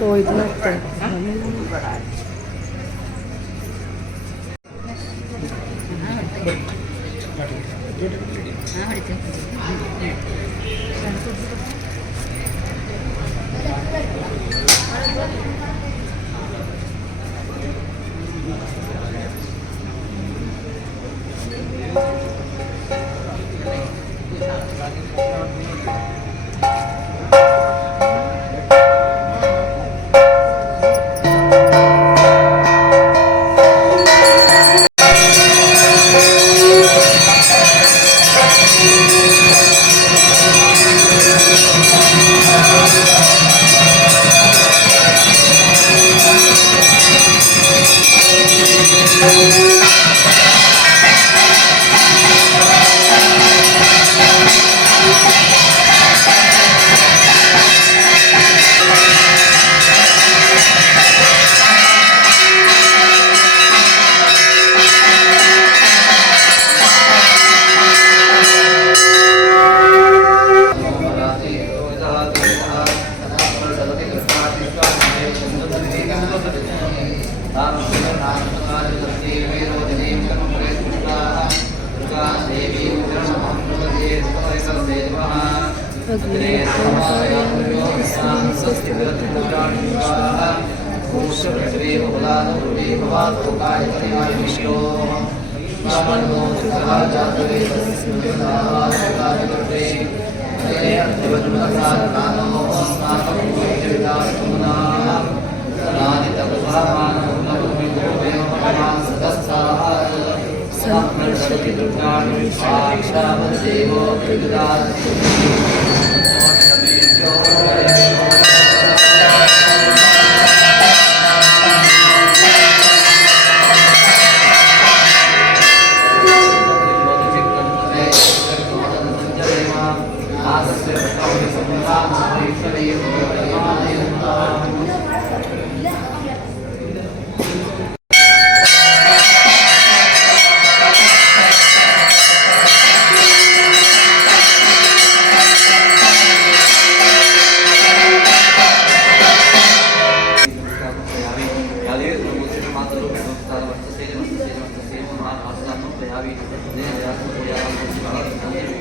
പോയിരുന്നു लोकाय परिणामिष्टो विश्वनो सुखा जातवे तस्मिन्नावासुकाय कृते हरे अद्भुतमसारकानो अस्माकं विदासुना सत्प्रशति दुर्गाणि साक्षावदेवो विदुरासुः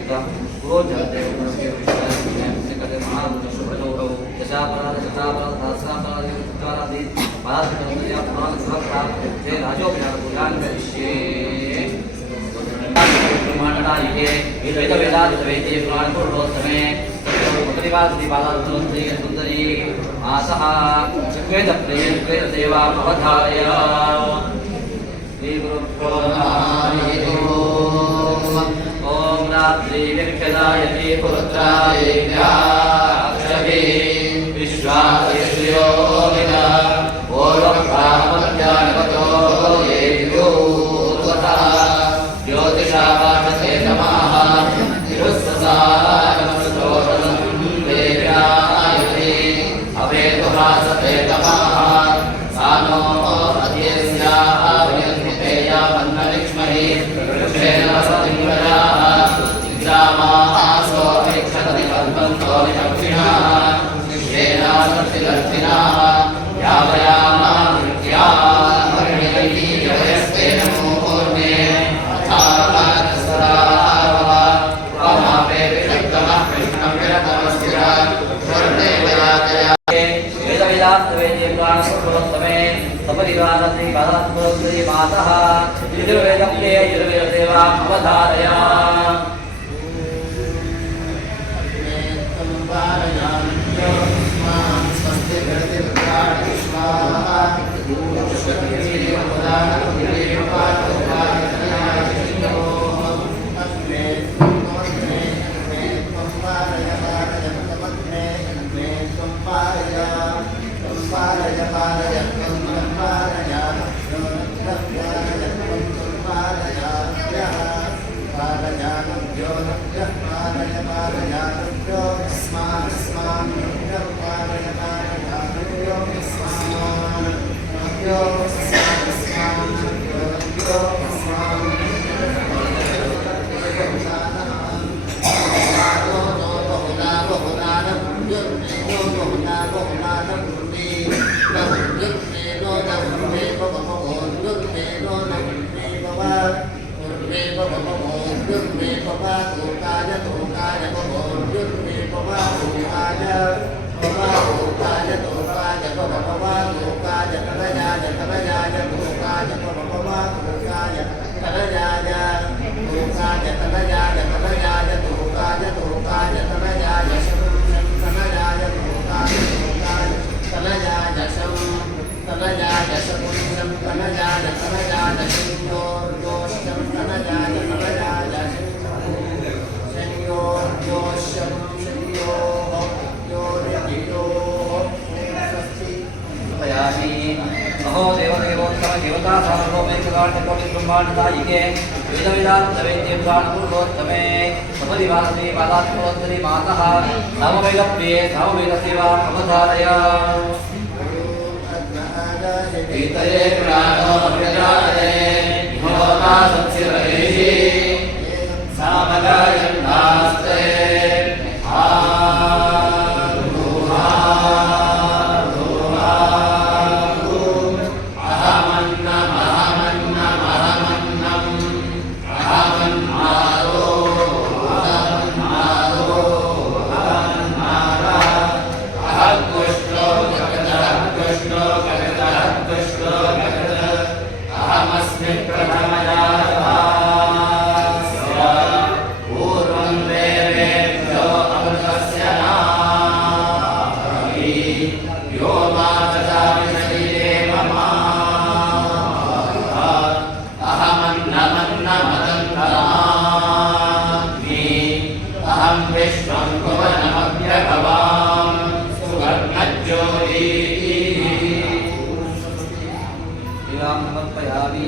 이제 मासः वेदप्रियेदेवा भवधाय श्रीगुरुभ्यो नमः സ്ത്രീവിക്ഷതായ പുത്രായ वीराः सार्वभौमे कलाटकोटि ब्रह्माण्डदायिके वेदवेदान्तवेद्ये प्राणपुरुषोत्तमे सपरिवासने पादात्मोत्तरी मातः सामवेदप्रिये सामवेदसेवा अवधारय गीतये प्राणो व्यजाते भवता संसिरहेषि सामगायं श्रीराम समर्पयामि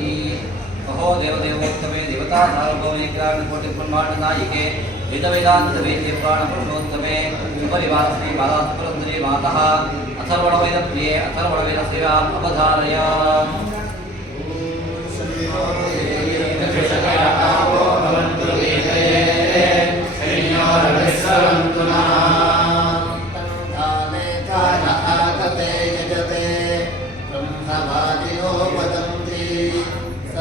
अहो देवदेवोत्तमे देवता सार्वभौमे किराटकोटि ब्रह्माण्ड नायिके वेदवेदान्त वेद्ये प्राणपुरुषोत्तमे सुपरिवासने बालात्पुरन्दरे मातः, अथर्वणवेदप्रिये अथर्वणवेदसेवाम् अवधारय। तन्धाने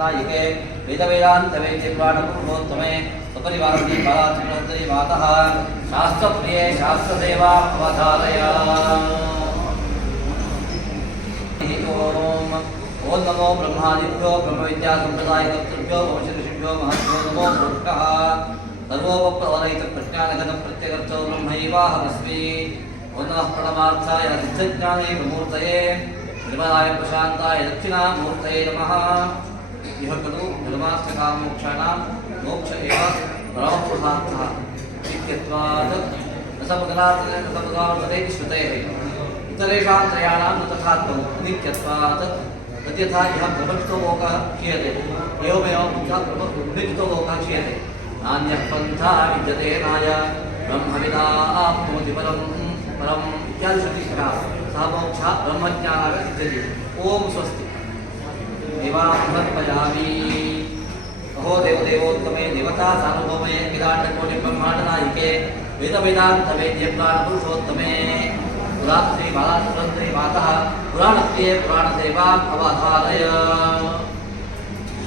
प्रतिष्ठा ब्रह्माण्डनायिके वेदवेदान्तवेद्ये प्राणपुरुषोत्तमे मातः शास्त्रप्रिये शास्त्रसेवा अवधारय ओम नमो ब्रह्मादिभ्यो ब्रह्मविद्या संप्रदाय कर्तृभ्यो वंशऋषिभ्यो महद्भ्यो नमो मूर्खः सर्वोपप्रवरहित प्रज्ञानघन प्रत्यगर्थो ब्रह्मैवाहमस्मि। ओम नमः प्रणमार्थाय सिद्धज्ञाने विमूर्तये निर्मलाय प्रशान्ताय दक्षिणामूर्तये नमः। इह खलु धर्मार्थकामोक्षाणां मोक्ष एव परमपुरुषार्थः इत्यत्वात् श्रुतेः। इतरेषां त्रयाणां न तथा नित्यत्वात् तद्यथा इह प्रपञ्चतो लोकः एवमेव प्रपञ्चितो लोकः नान्यः पन्था विद्यते नाय ब्रह्मविदा आप्नोति परं परम् सः मोक्षः ब्रह्मज्ञानाय सिद्ध्यति। ॐ स्वस्ति। देवामर्पयामि अहो देवदेवोत्तमे देवता सार्वभौमे विराटकोटि ब्रह्माण्डनायिके वेदवेदान्तवेद्ये प्राणपुरुषोत्तमे पुरात्री बालासुरन्त्री मातः पुराणप्रिये पुराणसेवाम् अवधारय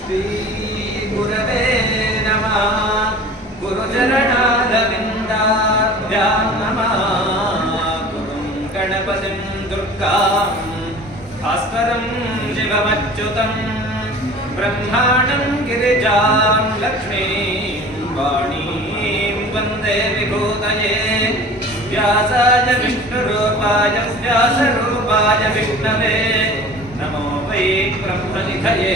श्रीगुरवे नमः, गुरुचरणारविन्दाभ्यां नमः। गुरुं, गणपतिं दुर्गां भास्करं शिवमच्युतं ब्रह्माणं गिरिजां लक्ष्मीं वाणीं वन्दे विभूतये। व्यासाय विष्णुरूपाय व्यासरूपाय विष्णवे। नमो वै ब्रह्मनिधये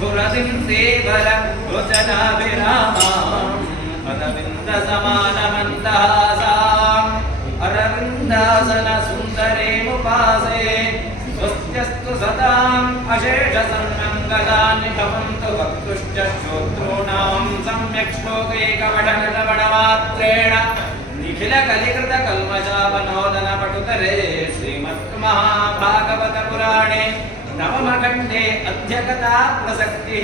గురసిందేవర రుచనా విరామ పదవింద సమానమందాసాం అరవిందాసన సుందరేముపాసే స్వస్త్యస్తు సదాం అశేష సన్మంగళాన్ని భవంతు భక్తుశ్చ శ్రోతॄణాం సమ్యక్ శ్లోకైకవటగటవడమాత్రేణ నిఖిల కలికృత కల్మషాపనోదన పటుతరే శ్రీమద్ మహాభాగవత పురాణే నవమఖండే అధ్యగతా ప్రసక్తి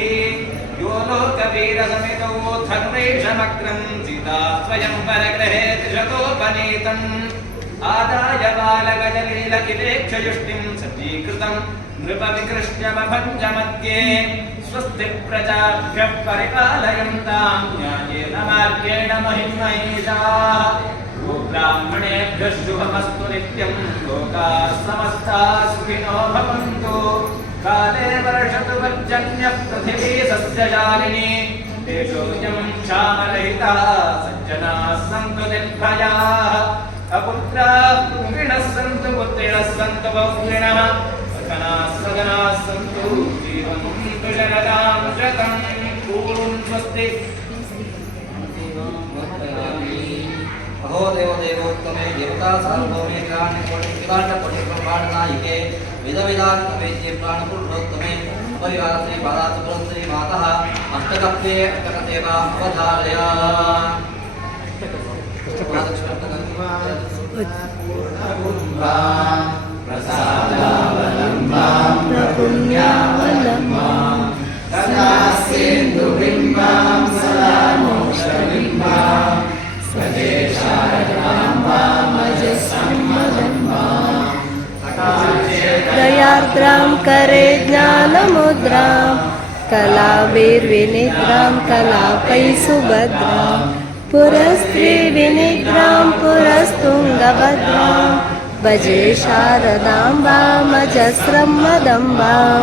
యో లోకవీర సమితో ధన్వేషమగ్రం సీతా స్వయం పరగ్రహే త్రిశతోపనీతం ఆదాయ బాలగజలీల ఇలేక్షయుష్టిం సజ్జీకృతం నృప వికృష్యమభంజమధ్యే స్వస్తి ప్రజాభ్య పరిపాలయంతాం న్యాయేన మార్గేణ మహిమైషా ब्राह्मणेभ्यः शुभमस्तु नित्यं लोकाः समस्ताः सुखिनो भवन्तु काले वर्षतु पर्जन्यः पृथिवी सस्यशालिनी तेषोऽयं क्षामरहितः सज्जनाः सन्तु निर्भयाः अपुत्राः पुत्रिणः सन्तु पुत्रिणः सन्तु पौत्रिणः सखनाः सगनाः सन्तु जीवन्तु शरदां शतं पूर्वं स्वस्ति अहो देव देवोत्तमे देवता सार्वभौमे काण्डकोटि ब्रह्माण्डनायिके विधविधान्तवेद्ये प्राणपुरुषोत्तमे परिवार श्री बालासुपुरं श्री मातः अष्टकप्ये अष्टकसेवा अवधारय। पुण्यावलम्बां सदा सेन्दुबिम्बां सदा मोक्षबिम्बां दयार्द्रां करे ज्ञानमुद्रां कलावीर्विनिद्रां कलापै सुभद्रां पुरस्त्रीविनिद्रां पुरस्तुङ्गभद्रां भजे शारदाम्बामजस्रं मदम्बां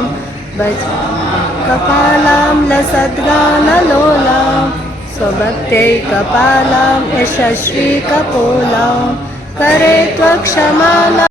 भज कपालां लसद्गानलोलां स्वभक्त्यैकपालां यशस्वी कपोलां करे त्वक्षमाला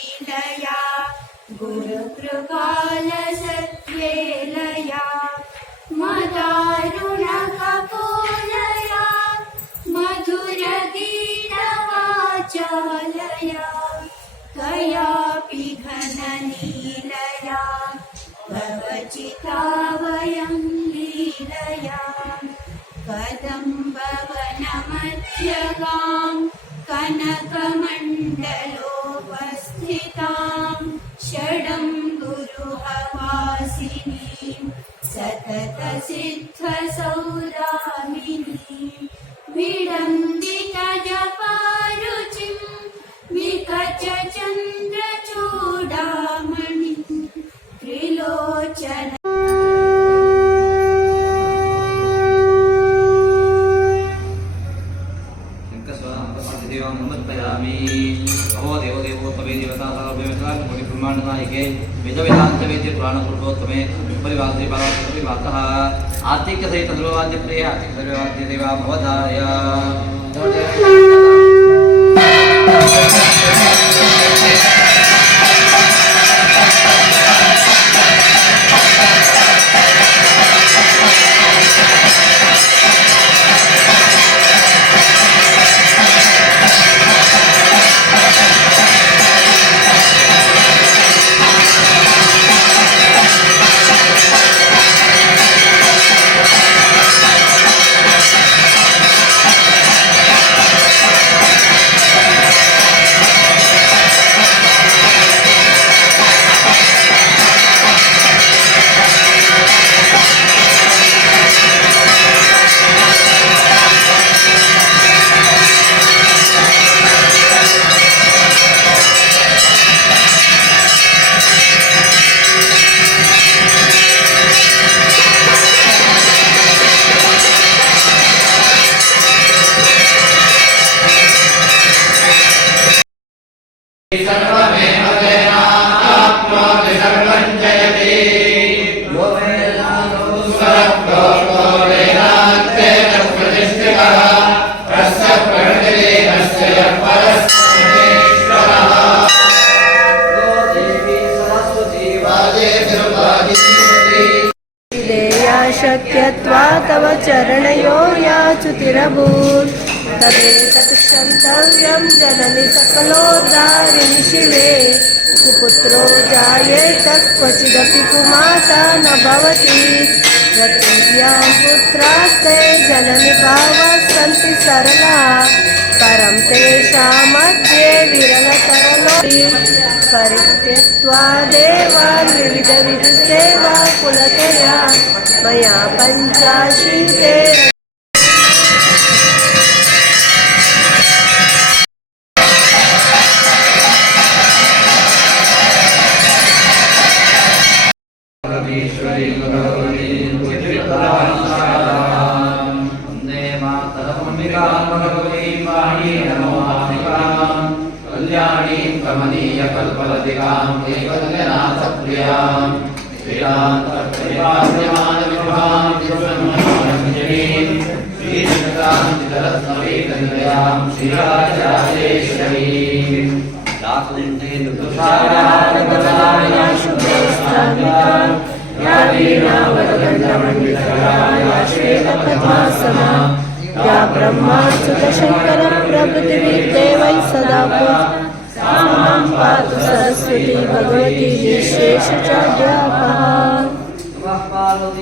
भवचिता वयं लीलया। कदम्बवनमध्यगां कनकमण्डलोपस्थितां। षडं गुरुहवासिनीं सततसिद्धसौदामिनीं। विडम्बितजपारुचिं विकचचन्द्रचूडामणि सार्वभौमे ब्रह्माण्डनायके वेदवेदान्तवेद्ये पुराणपुरुषोत्तमे परिवासि बालासुपरि मातः आर्थिकसहित सर्ववाद्यप्रिये आर्थिकसर्ववाद्यदेवा भवधारय। याच्युतिरभूत् तदेतत् क्षन्तव्यं जननि सकलोद्धारिणि शिवे कुपुत्रो जायेत क्वचिदपि कुमाता न भवति पृथिव्यां पुत्रास्ते जननि भावः सन्ति सरला परं तेषामध्ये विरलतरलो परित्यक्त्वा देवान् विविधविधसेवा कुलतया मया पञ्चाशीते श्रीरत्नवेदनिलयां श्रीराचार्येश्वरीं या स्थापिता या वीणावरदण्डमण्डितया या श्वेतपद्मासना या सदा पूज्या माँ पातु सरस्वती भगवती पार्वती